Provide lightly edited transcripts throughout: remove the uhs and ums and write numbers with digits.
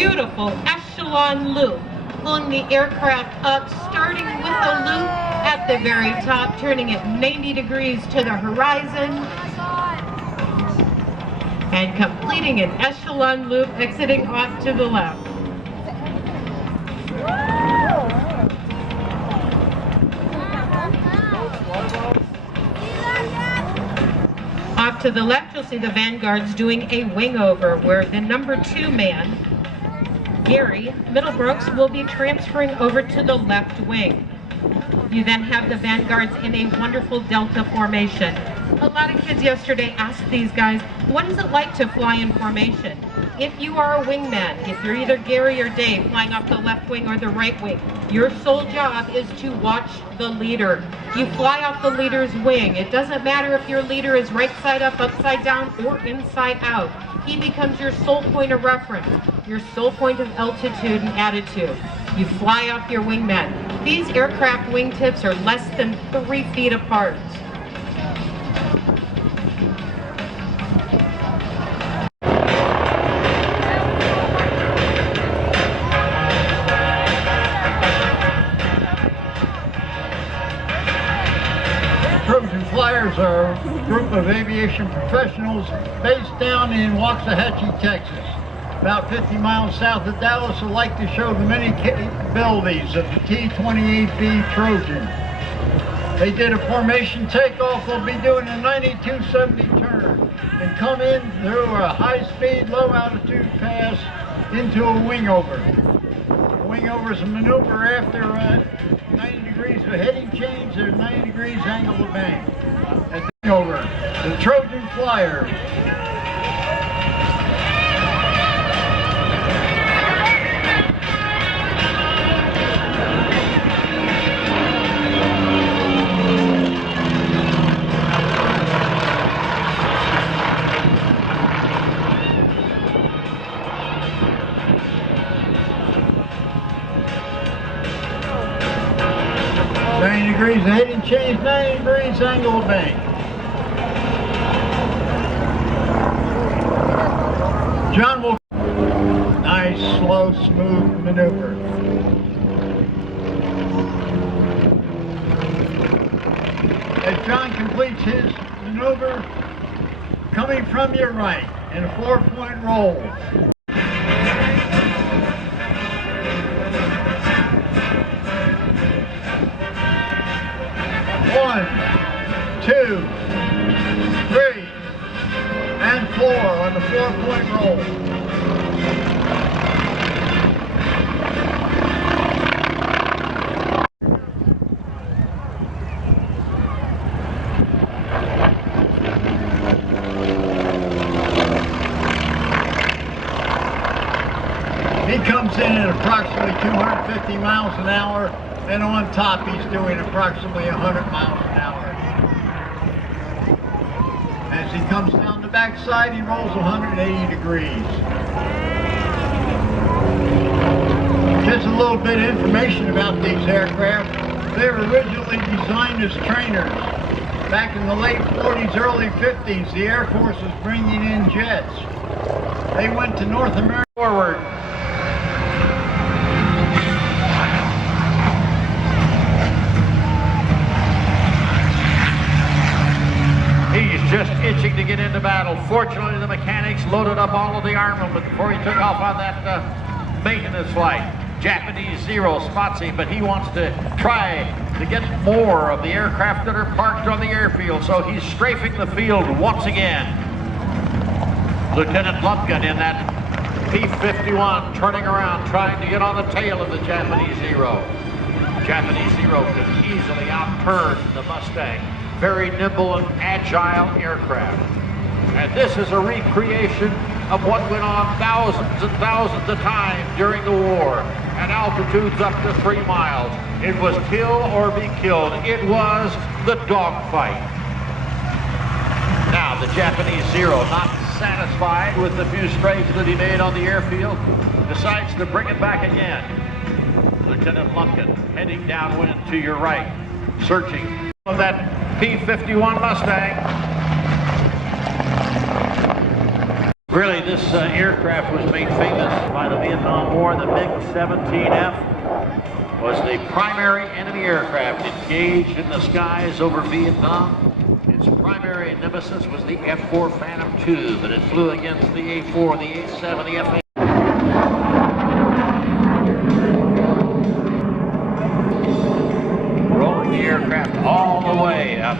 beautiful echelon loop, pulling the aircraft up, starting with the loop at the very top, turning it 90 degrees to the horizon, and completing an echelon loop, exiting off to the left. Off to the left, you'll see the Vanguards doing a wing over, where the number 2 man, Gary Middlebrooks, will be transferring over to the left wing. You then have the Vanguards in a wonderful delta formation. A lot of kids yesterday asked these guys, what is it like to fly in formation? If you are a wingman, if you're either Gary or Dave flying off the left wing or the right wing, your sole job is to watch the leader. You fly off the leader's wing. It doesn't matter if your leader is right side up, upside down, or inside out. He becomes your sole point of reference, your sole point of altitude and attitude. You fly off your wingman. These aircraft wingtips are less than 3 feet apart. Trojan Flyers are a group of aviation professionals based down in Waxahachie, Texas, about 50 miles south of Dallas, who like to show the many capabilities of the T-28B Trojan. They did a formation takeoff. They'll be doing a 9270 turn and come in through a high-speed, low-altitude pass into a wing over. A wing over is a maneuver after 90 degrees of heading change, there's 90 degrees angle of bank. That's the over. The Trojan Flyers. 90 degrees of heading change, 90 degrees angle of bank. John will nice, slow, smooth maneuver. As John completes his maneuver, coming from your right in a 4-point roll. One, 2, 3, and 4 on the 4-point roll. He comes in at approximately 250 miles an hour, and on top he's doing approximately 100 miles an hour. As he comes down the backside, he rolls 180 degrees. Just a little bit of information about these aircraft. They were originally designed as trainers. Back in the late 40s, early 50s, the Air Force was bringing in jets. They went to North America forward. He's just itching to get into battle. Fortunately, the mechanics loaded up all of the armament before he took off on that maintenance flight. Japanese Zero spots him, but he wants to try to get more of the aircraft that are parked on the airfield, so he's strafing the field once again. Lieutenant Lumpkin in that P-51 turning around, trying to get on the tail of the Japanese Zero. Japanese Zero could easily outturn the Mustang. Very nimble and agile aircraft. And this is a recreation of what went on thousands and thousands of times during the war at altitudes up to 3 miles. It was kill or be killed. It was the dogfight. Now the Japanese Zero, not satisfied with the few strafes that he made on the airfield, decides to bring it back again. Lieutenant Lumpkin heading downwind to your right, searching for that P-51 Mustang. Really, this aircraft was made famous by the Vietnam War. The MiG-17F was the primary enemy aircraft engaged in the skies over Vietnam. Its primary nemesis was the F-4 Phantom II, but it flew against the A-4, the A-7, the F-8. Rolling the aircraft all the way up.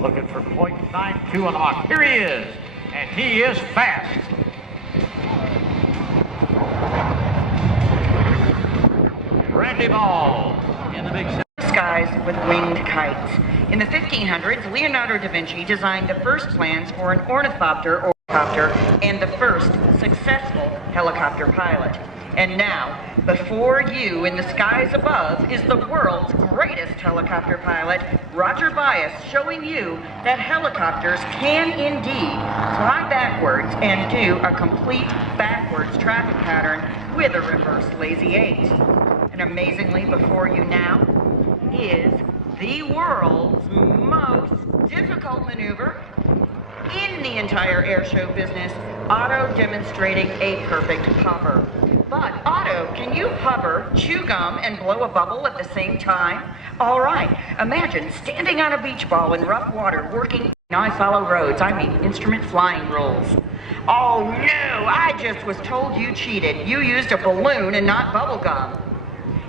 Looking for .92 and off. Here he is, and he is fast. Randy Ball in the big skies with winged kites. In the 1500s, Leonardo da Vinci designed the first plans for an ornithopter and the first successful helicopter pilot. And now, before you in the skies above is the world's greatest helicopter pilot, Roger Bias, showing you that helicopters can indeed fly backwards and do a complete backwards traffic pattern with a reverse lazy 8. And amazingly, before you now is the world's most difficult maneuver in the entire airshow business, Otto demonstrating a perfect hover. But Otto, can you hover, chew gum, and blow a bubble at the same time? All right, imagine standing on a beach ball in rough water working. I follow roads, I mean instrument flying rules. Oh no, I just was told you cheated. You used a balloon and not bubble gum.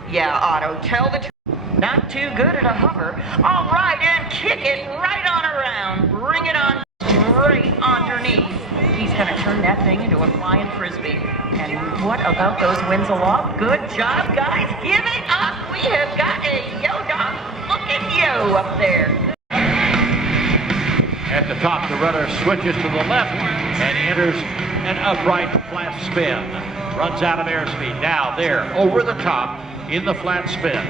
Yeah, Otto, tell the truth. Not too good at a hover. All right, and kick it right on around. Bring it on straight underneath. He's gonna turn that thing into a flying frisbee. And what about those winds aloft? Good job, guys. Give it up. We have got a yo-dog. Look at you up there. At the top, the rudder switches to the left and enters an upright flat spin. Runs out of airspeed. Now there, over the top, in the flat spin.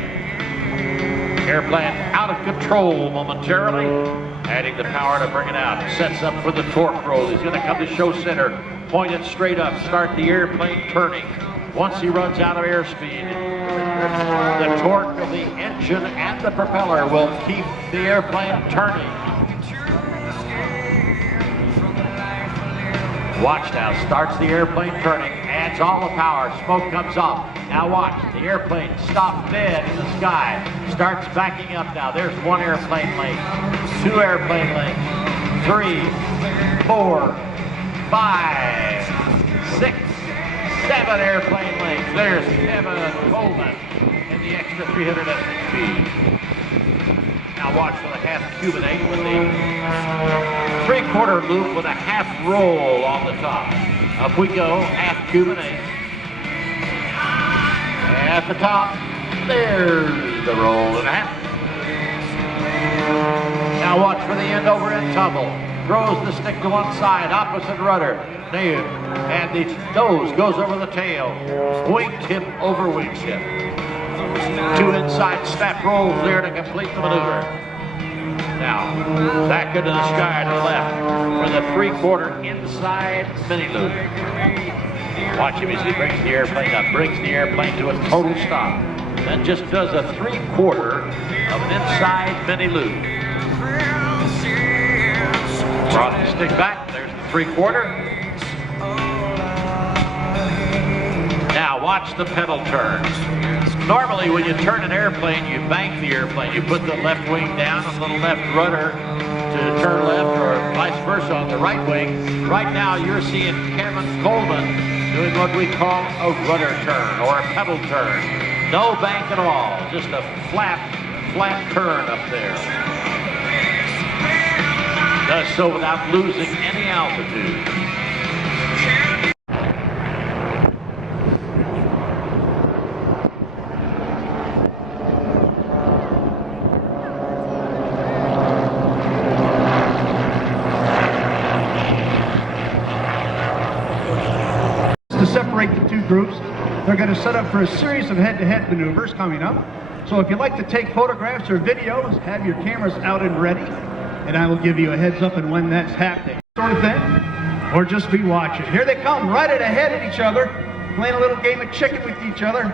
Airplane out of control momentarily, adding the power to bring it out. Sets up for the torque roll. He's going to come to show center, point it straight up, start the airplane turning. Once he runs out of airspeed, the torque of the engine and the propeller will keep the airplane turning. Watch now, starts the airplane turning, adds all the power, smoke comes off. Now watch, the airplane stops dead in the sky, starts backing up now. There's one airplane link, two airplane links, 3, 4, 5, 6, 7 airplane links. There's Kevin Coleman in the extra 300 feet. Now watch for the half Cuban 8 with the 3/4 loop with a half roll on the top. Up we go, half Cuban 8. At the top, there's the roll and a half. Now watch for the end over and tumble. Throws the stick to one side, opposite rudder. Nailed. And the nose goes over the tail. Wingtip over wingtip. 2 inside snap rolls there to complete the maneuver. Now, back into the sky to the left for the 3/4 inside mini loop. Watch him as he brings the airplane up, brings the airplane to a total stop. Then just does a 3/4 of an inside mini loop. Brought the stick back, there's the 3/4. Now watch the pedal turn. Normally when you turn an airplane, you bank the airplane. You put the left wing down on the left rudder to turn left or vice versa on the right wing. Right now you're seeing Kevin Coleman doing what we call a rudder turn or a pedal turn. No bank at all, just a flat turn up there. Does so without losing any altitude. To separate the two groups, they're going to set up for a series of head-to-head maneuvers coming up. So if you'd like to take photographs or videos, have your cameras out and ready, and I will give you a heads up on when that's happening. Sort of thing. or just be watching. Here they come, right at ahead of each other, playing a little game of chicken with each other.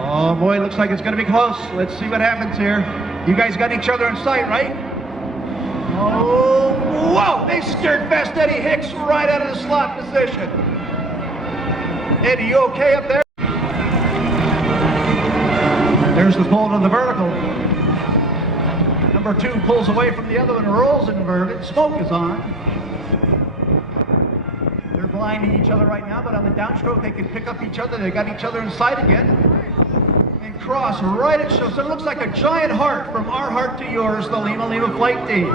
Oh boy, looks like it's going to be close. Let's see what happens here. You guys got each other in sight, right? Oh, whoa! They steered past Eddie Hicks right out of the slot position. Eddie, you okay up there? There's the pull to the vertical. Number 2 pulls away from the other one, rolls inverted. Smoke is on. They're blinding each other right now, but on the downstroke, they can pick up each other. They got each other in sight again. And cross right at show. So it looks like a giant heart from our heart to yours, the Lima Lima flight team.